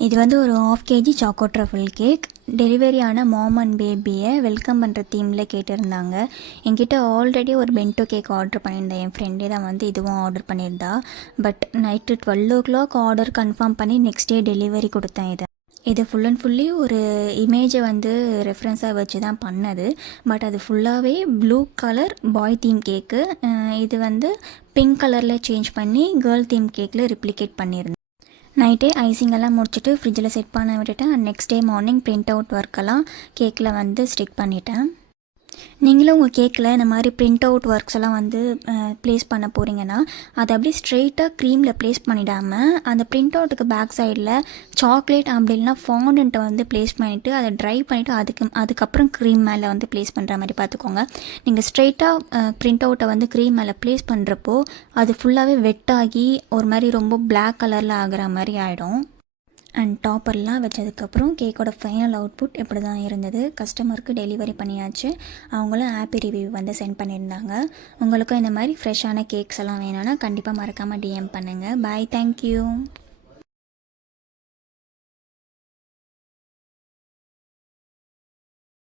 இது வந்து ஒரு 1/2 kg choco truffle cake. Delivery ஆன மாம் அண்ட் பேபியை வெல்கம் பண்ணுற தீமில் கேட்டிருந்தாங்க. என்கிட்ட ஆல்ரெடி ஒரு பென்டோ கேக் ஆர்டர் பண்ணியிருந்தேன். என் ஃப்ரெண்டே தான் வந்து இதுவும் ஆர்டர் பண்ணியிருந்தா. பட் நைட்டு 12 ஆர்டர் கன்ஃபார்ம் பண்ணி நெக்ஸ்ட் டே டெலிவரி கொடுத்தேன். இது ஃபுல் அண்ட் ஃபுல்லி ஒரு இமேஜை வந்து ரெஃபரன்ஸாக வச்சு தான் பண்ணது. பட் அது ஃபுல்லாகவே ப்ளூ கலர் பாய் தீம் கேக்கு. இது வந்து பிங்க் கலரில் சேஞ்ச் பண்ணி கேர்ள் தீம் கேக்கில் ரிப்ளிகேட் பண்ணியிருந்தேன். நைட்டே ஐசிங்கெல்லாம் முடிச்சுட்டு ஃப்ரிட்ஜில் செட் பண்ண விட்டுட்டேன். Next day morning print out ஒர்க்கெல்லாம் கேக்கில் வந்து ஸ்டிக் பண்ணிட்டேன். நீங்களும் உங்கள் கேக்கில் இந்த மாதிரி பிரிண்ட் அவுட் ஒர்க்ஸ் எல்லாம் வந்து ப்ளேஸ் பண்ண போகிறீங்கன்னா அதை அப்படியே ஸ்ட்ரெயிட்டாக க்ரீமில் ப்ளேஸ் பண்ணிடாமல் அந்த பிரிண்ட் அவுட்டுக்கு பேக் சைடில் சாக்லேட் அப்படி இல்லைனா ஃபாண்டன்ட்டை வந்து ப்ளேஸ் பண்ணிவிட்டு அதை ட்ரை பண்ணிவிட்டு அதுக்கப்புறம் க்ரீம் மேலே வந்து ப்ளேஸ் பண்ணுற மாதிரி பார்த்துக்கோங்க. நீங்கள் ஸ்ட்ரெயிட்டாக பிரிண்ட் அவுட்டை வந்து க்ரீம் மேலே ப்ளேஸ் பண்ணுறப்போ அது ஃபுல்லாகவே வெட்டாகி ஒரு மாதிரி ரொம்ப பிளாக் கலரில் ஆகிற மாதிரி ஆகிடும். அண்ட் டாப்பர்லாம் வச்சதுக்கப்புறம் கேக்கோட ஃபைனல் அவுட்புட் இப்படி தான் இருந்தது. கஸ்டமருக்கு டெலிவரி பண்ணியாச்சு. அவங்களும் ஹாப்பி ரிவ்யூ வந்து சென்ட் பண்ணியிருந்தாங்க. உங்களுக்கும் இந்த மாதிரி ஃப்ரெஷ்ஷான கேக்ஸ் எல்லாம் வேணும்னா கண்டிப்பாக மறக்காமல் டிஎம் பண்ணுங்கள். பாய், தேங்க்யூ.